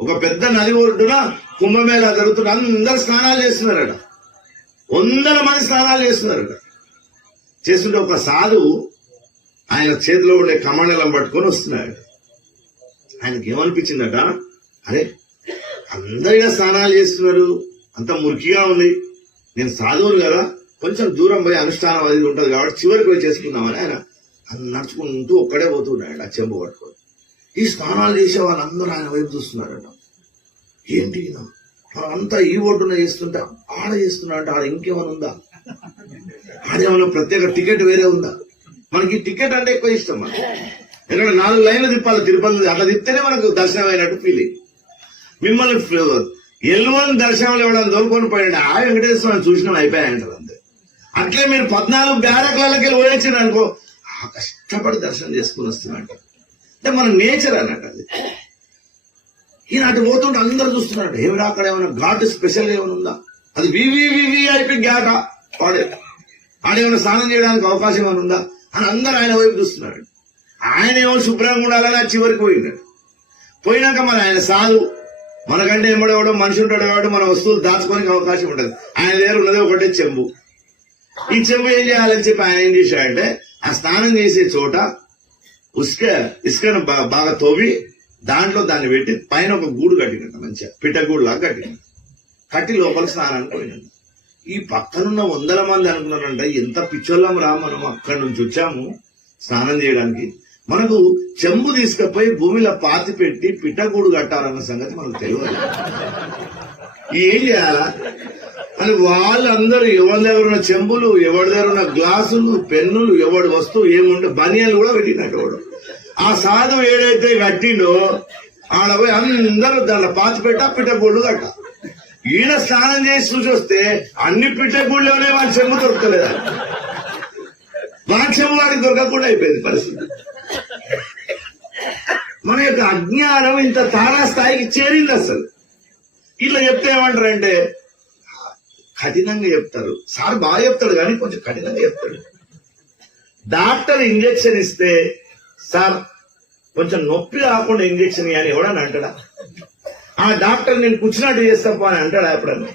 ఒక పెద్ద నది ఒడ్డున కుంభమేళా జరుగుతున్న అందరు స్నానాలు చేస్తున్నారట. 100 మంది స్నానాలు చేస్తున్నారట. చేస్తుంటే ఒక సాధువు ఆయన చేతిలో ఉండే కమండలం పట్టుకొని వస్తున్నాడు. ఆయనకి ఏమనిపించిందట, అరే అందరిగా స్నానాలు చేస్తున్నారు, అంత మురికిగా ఉంది, నేను సాధువులు కదా, కొంచెం దూరం పోయి అనుష్ఠానం అది ఉంటుంది కాబట్టి చివరికి పోయి చేసుకుందామని ఆయన నడుచుకుంటూ ఒక్కడే పోతున్నాడు ఆ చెంబు పట్టుకొని. ఈ స్నానాలు చేసే వాళ్ళందరూ ఆయన వైపు చూస్తున్నారట. ఏంటి అంతా ఈ ఒడ్డున చేస్తుంటే ఆడ చేస్తున్నాడు, ఆడ ఇంకేమైనా ఉందా, ఆడేమన్నా ప్రత్యేక టికెట్ వేరే ఉందా? మనకి టికెట్ అంటే ఎక్కువ ఇష్టం. మనకి ఎందుకంటే 4 లైన్లు తిప్పాలి తిరుపతి, అట్లా తిప్పితేనే మనకు దర్శనం అయినట్టు ఫీలింగ్. మిమ్మల్ని ఎల్వన్ దర్శనం ఇవ్వడం దొరుకుని పోయాడు, ఆ వెంకటేశ్వరం చూసినాం అయిపోయాయంటారు అంతే. అట్లే మీరు 14 బ్యారక్లకి వెళ్ళి పోయొచ్చారు అనుకో, కష్టపడి దర్శనం చేసుకుని వస్తున్నట్టు. అంటే మన నేచర్ అన్నట్టు అది. ఈయన అటు పోతుంటే అందరు చూస్తున్నట్టు, ఏమిరా అక్కడ ఏమైనా ఘాటు స్పెషల్ ఏమైనా ఉందా, అది వివివిఐపి ఘాట ఆడేమైనా స్నానం చేయడానికి అవకాశం ఏమైనా ఉందా అని అందరు ఆయన వైపు చూస్తున్నాడు. ఆయన ఏమో శుభ్రంగా ఉండాలని చివరికి పోయినాడు. పోయినాక మరి ఆయన సాధు, మనకంటే ఏమడేవాడు మనిషి ఉంటాడు కాబట్టి మన వస్తువులు దాచుకోనికి అవకాశం ఉంటుంది. ఆయన దగ్గర ఉన్నది ఒకటే చెంబు. ఈ చెంబు ఏం చేయాలని చెప్పి ఆయన ఏం చేశాడంటే, ఆ స్నానం చేసే చోట ఇసుకను బాగా తోవి దాంట్లో దాన్ని పెట్టి పైన ఒక గూడు కట్టినట్టు, మంచిగా పిట్టగూడు లాగా కట్టినట్టు కట్టి లోపల స్నానానికి పోయినట్టు. ఈ పక్కనున్న 100 మంది అనుకున్నారంట, ఎంత పిచ్చోళ్ళం రా, మనం అక్కడి నుంచి వచ్చాము స్నానం చేయడానికి, మనకు చెంబు తీసుకుపోయి భూమిలో పాతి పెట్టి పిట్టగూడు కట్టాలన్న సంగతి మనకు తెలియదు. ఏం చేయాలా అని వాళ్ళందరూ ఎవరి దగ్గర ఉన్న చెంబులు, ఎవరి దగ్గర ఉన్న గ్లాసులు, పెన్నులు, ఎవడి వస్తువు ఏముంటే బనియాలు కూడా పెట్టినట్టు వాడు. ఆ సాధువు ఏడైతే కట్టిండో ఆడపోయి అందరూ దాంట్లో పాతి పెట్టా పిట్టగూళ్ళు కట్ట. ఈయన స్నానం చేసి చూసి వస్తే అన్ని పిట్టగూళ్ళలోనే వాళ్ళ చెంబు దొరకలేదా, వాళ్ళ చెంబు వాడికి దొరకకుండా అయిపోయింది పరిస్థితి. మన యొక్క అజ్ఞానం ఇంత తారాస్థాయికి చేరింది. అసలు ఇట్లా చెప్తే ఏమంటారంటే కఠినంగా చెప్తారు. సార్ బాగా చెప్తాడు కానీ కొంచెం కఠినంగా చెప్తాడు. డాక్టర్ ఇంజెక్షన్ ఇస్తే సార్ కొంచెం నొప్పి రాకుండా ఇంజెక్షన్ అని ఎవడని అంటాడా? ఆ డాక్టర్ నేను కూర్చున్నట్టు చేస్తాపా అని అంటాడా ఎప్పుడన్నా?